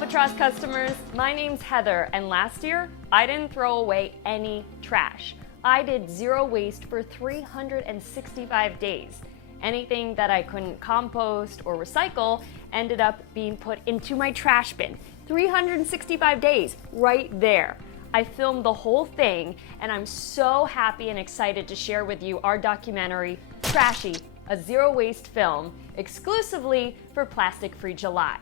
Albatross customers, my name's Heather, and last year, I didn't throw away any trash. I did zero waste for 365 days. Anything that I couldn't compost or recycle ended up being put into my trash bin. 365 days, right there. I filmed the whole thing, and I'm so happy and excited to share with you our documentary, Trashy, a zero waste film, exclusively for Plastic Free July.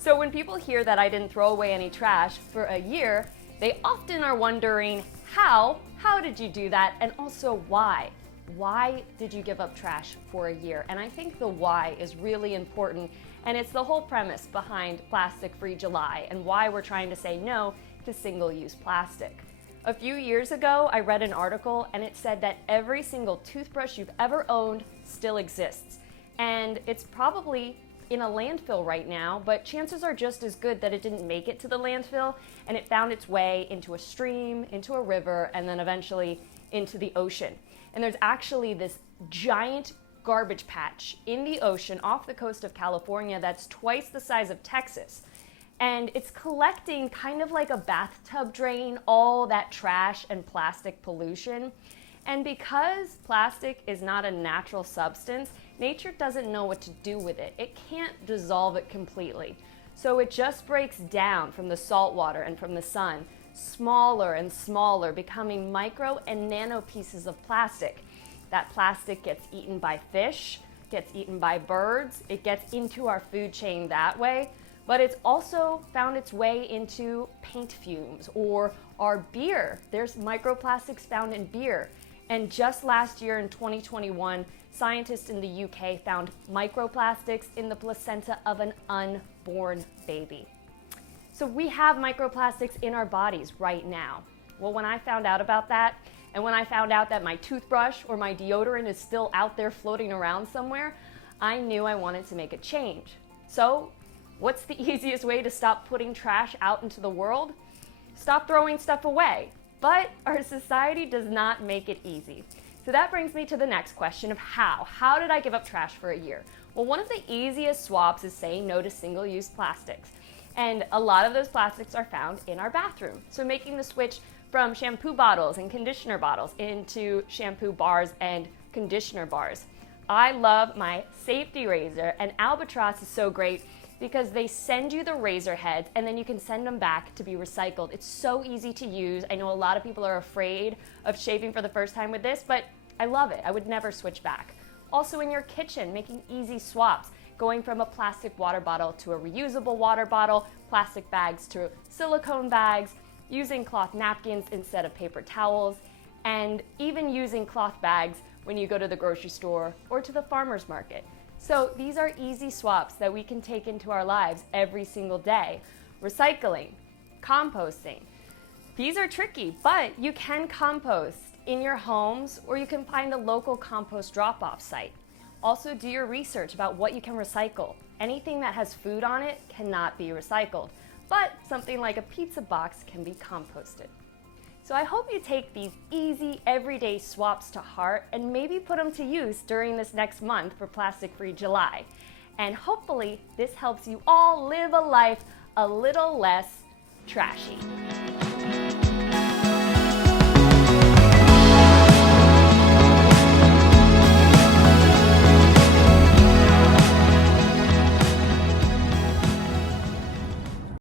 So when people hear that I didn't throw away any trash for a year, they often are wondering how did you do that, and also why? Why did you give up trash for a year? And I think the why is really important, and it's the whole premise behind Plastic Free July and why we're trying to say no to single-use plastic. A few years ago, I read an article and it said that every single toothbrush you've ever owned still exists. And it's probably in a landfill right now, but chances are just as good that it didn't make it to the landfill and it found its way into a stream, into a river, and then eventually into the ocean. And there's actually this giant garbage patch in the ocean off the coast of California that's twice the size of Texas. And it's collecting kind of like a bathtub drain, all that trash and plastic pollution. And because plastic is not a natural substance, nature doesn't know what to do with it. It can't dissolve it completely. So it just breaks down from the salt water and from the sun, smaller and smaller, becoming micro and nano pieces of plastic. That plastic gets eaten by fish, gets eaten by birds, it gets into our food chain that way, but it's also found its way into paint fumes or our beer. There's microplastics found in beer. And just last year in 2021, scientists in the UK found microplastics in the placenta of an unborn baby. So we have microplastics in our bodies right now. Well, when I found out about that, and when I found out that my toothbrush or my deodorant is still out there floating around somewhere, I knew I wanted to make a change. So, what's the easiest way to stop putting trash out into the world? Stop throwing stuff away. But our society does not make it easy. So that brings me to the next question of how. How did I give up trash for a year? Well, one of the easiest swaps is saying no to single-use plastics. And a lot of those plastics are found in our bathroom. So making the switch from shampoo bottles and conditioner bottles into shampoo bars and conditioner bars. I love my safety razor, and Albatross is so great because they send you the razor heads and then you can send them back to be recycled. It's so easy to use. I know a lot of people are afraid of shaving for the first time with this, but I love it. I would never switch back. Also in your kitchen, making easy swaps, going from a plastic water bottle to a reusable water bottle, plastic bags to silicone bags, using cloth napkins instead of paper towels, and even using cloth bags when you go to the grocery store or to the farmer's market. So these are easy swaps that we can take into our lives every single day. Recycling, composting. These are tricky, but you can compost in your homes or you can find a local compost drop-off site. Also do your research about what you can recycle. Anything that has food on it cannot be recycled, but something like a pizza box can be composted. So I hope you take these easy, everyday swaps to heart and maybe put them to use during this next month for Plastic Free July. And hopefully this helps you all live a life a little less trashy.